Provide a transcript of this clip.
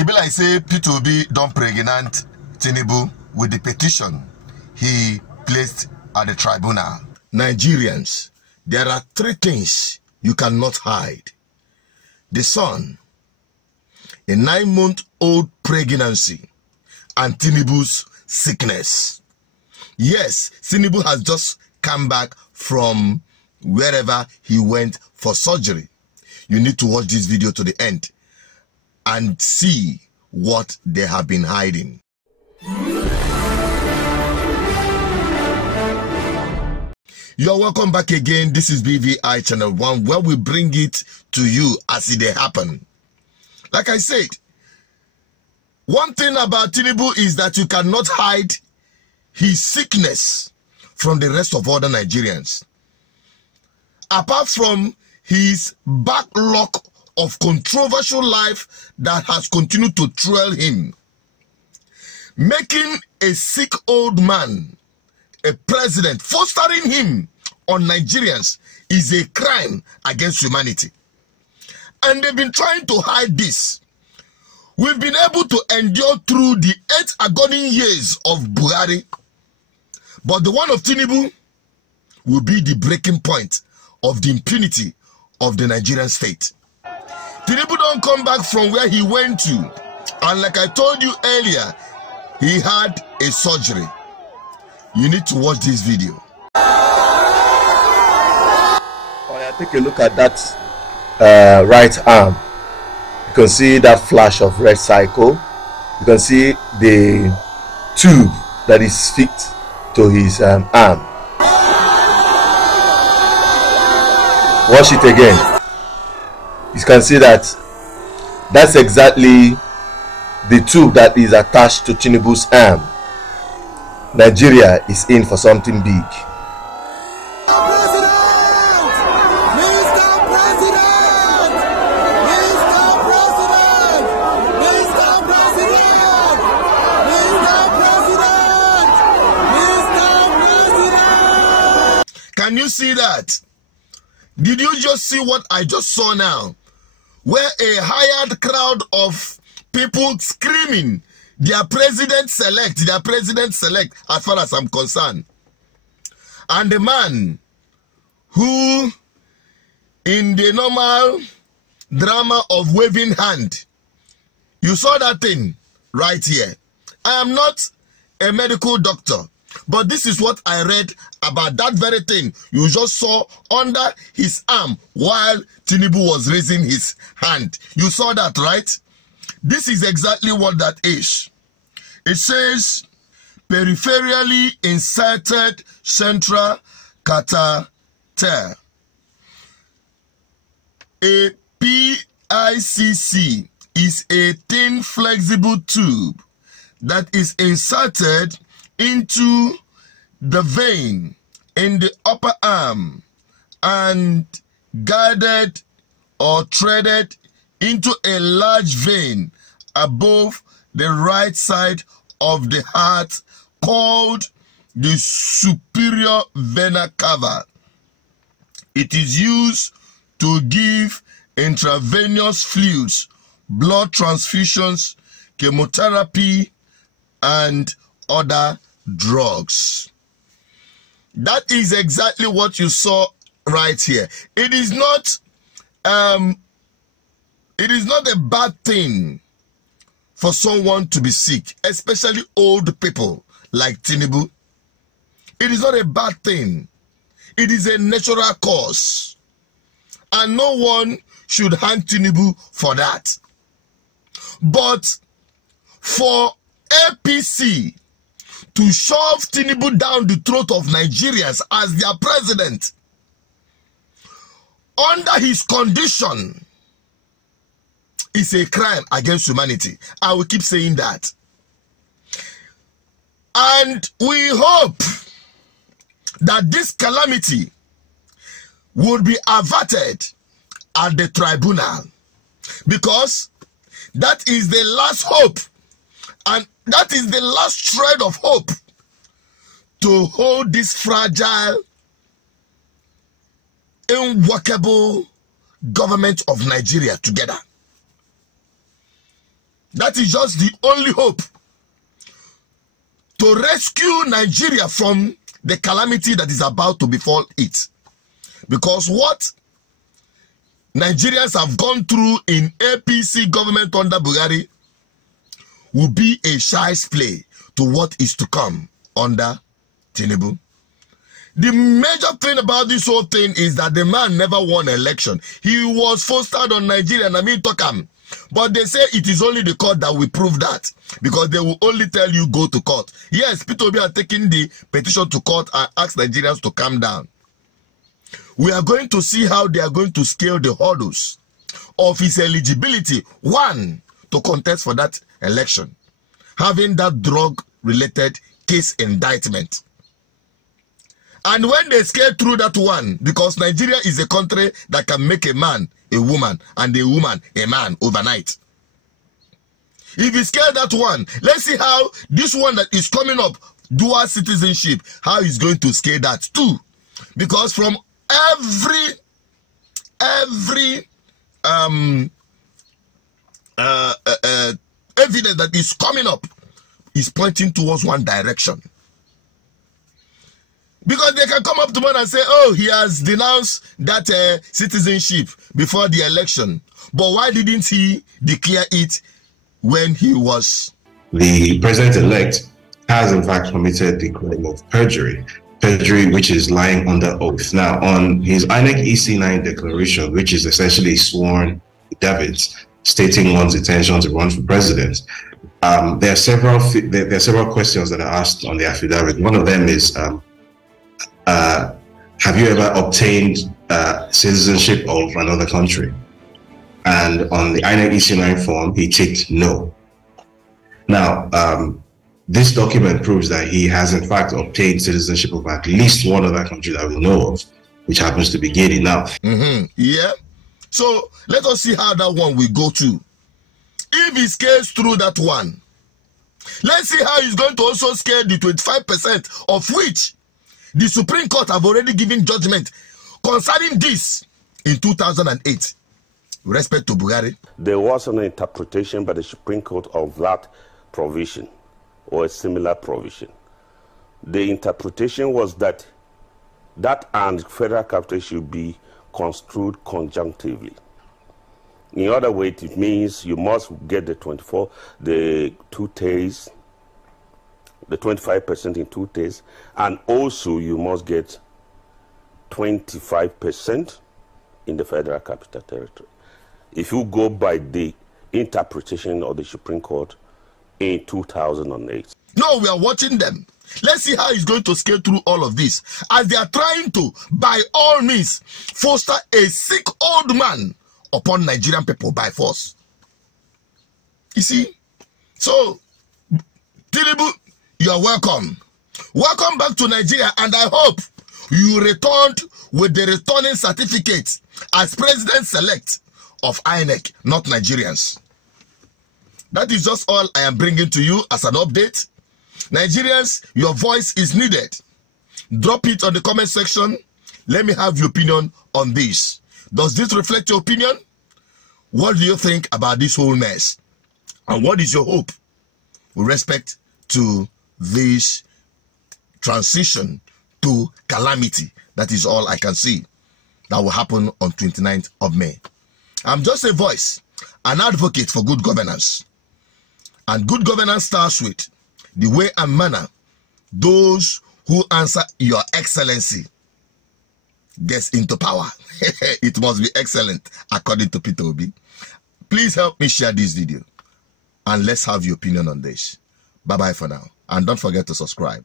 it be like say P2B don't pregnant Tinubu with the petition he placed at the tribunal. Nigerians, there are three things you cannot hide. The sun, a 9-month-old pregnancy, and Tinubu's sickness. Yes, Tinubu has just come back from wherever he went for surgery. You need to watch this video to the end and see what they have been hiding. You're welcome back again. This is BVI Channel 1, where we bring it to you as it happen. Like I said, one thing about Tinubu is that you cannot hide his sickness from the rest of other Nigerians. Apart from his backlog of controversial life that has continued to trail him, making a sick old man a president, fostering him on Nigerians is a crime against humanity. And they've been trying to hide this. We've been able to endure through the 8 agony years of Buhari. But the one of Tinubu will be the breaking point of the impunity of the Nigerian state. Tinubu don't come back from where he went to. And like I told you earlier, he had a surgery. You need to watch this video. Oh yeah, take a look at that right arm. You can see that flash of red cycle. You can see the tube that is fixed to his arm. Watch it again. You can see that that's exactly the tube that is attached to Tinubu's arm. Nigeria is in for something big. Can you see that? Did you just see what I just saw now? Where a hired crowd of people screaming, their president select, as far as I'm concerned. And the man who, in the normal drama of waving hand, you saw that thing right here. I am not a medical doctor, but this is what I read about that very thing you just saw under his arm while Tinubu was raising his hand. You saw that, right? This is exactly what that is. It says, peripherally inserted central catheter. A PICC is a thin flexible tube that is inserted into the vein in the upper arm and guided or threaded into a large vein above the right side of the heart called the superior vena cava. It is used to give intravenous fluids, blood transfusions, chemotherapy, and other drugs. That is exactly what you saw right here. It is not a bad thing for someone to be sick, especially old people like Tinubu. It is not a bad thing. It is a natural cause. And no one should hang Tinubu for that. But for APC to shove Tinubu down the throat of Nigerians as their president under his condition is a crime against humanity. I will keep saying that. And we hope that this calamity would be averted at the tribunal, because that is the last hope, and that is the last shred of hope to hold this fragile, unworkable government of Nigeria together. That is just the only hope to rescue Nigeria from the calamity that is about to befall it. Because what Nigerians have gone through in APC government under Buhari will be a child's play to what is to come under Tinubu. The major thing about this whole thing is that the man never won an election. He was fostered on Nigeria, and I mean Tokam. But they say it is only the court that will prove that, because they will only tell you go to court. Yes, P2B are taking the petition to court and ask Nigerians to calm down. We are going to see how they are going to scale the hurdles of his eligibility, one, to contest for that election, having that drug-related case indictment. And when they scale through that one, because Nigeria is a country that can make a man a woman and a woman a man overnight. If you scale that one, let's see how this one that is coming up, dual citizenship, how he's going to scale that too. Because from every evidence that is coming up is pointing towards one direction. Because they can come up to man and say, oh, he has denounced that citizenship before the election. But why didn't he declare it when he was? The president-elect has in fact committed the crime of perjury, which is lying under oath. Now, on his INEC EC9 declaration, which is essentially a sworn affidavit stating one's intention to run for president, there are several questions that are asked on the affidavit. One of them is, have you ever obtained citizenship of another country? And on the INEC EC9 form, he ticked no. Now, this document proves that he has in fact obtained citizenship of at least one other country that we know of, which happens to be Guinea now. Yeah. So let us see how that one will go to. If he scales through that one, let's see how he's going to also scale the 25% of which the Supreme Court have already given judgment concerning this in 2008 with respect to Buhari. There was an interpretation by the Supreme Court of that provision or a similar provision. The interpretation was that and federal capital should be construed conjunctively. In other words, it means you must get the 25% in 2 days, and also you must get 25% in the federal capital territory. If you go by the interpretation of the Supreme Court in 2008. No, we are watching them. Let's see how he's going to scale through all of this, as they are trying to, by all means, foster a sick old man upon Nigerian people by force. You see? So, Tinubu, you are welcome. Welcome back to Nigeria, and I hope you returned with the returning certificate as president-select of INEC, not Nigerians. That is just all I am bringing to you as an update. Nigerians, your voice is needed. Drop it on the comment section. Let me have your opinion on this. Does this reflect your opinion? What do you think about this whole mess? And what is your hope with respect to this transition to calamity? That is all I can see that will happen on 29th of May. I'm just a voice, an advocate for good governance. And good governance starts with the way and manner those who answer your excellency gets into power. It must be excellent according to P2B. Please help me share this video and let's have your opinion on this. Bye-bye for now. And don't forget to subscribe.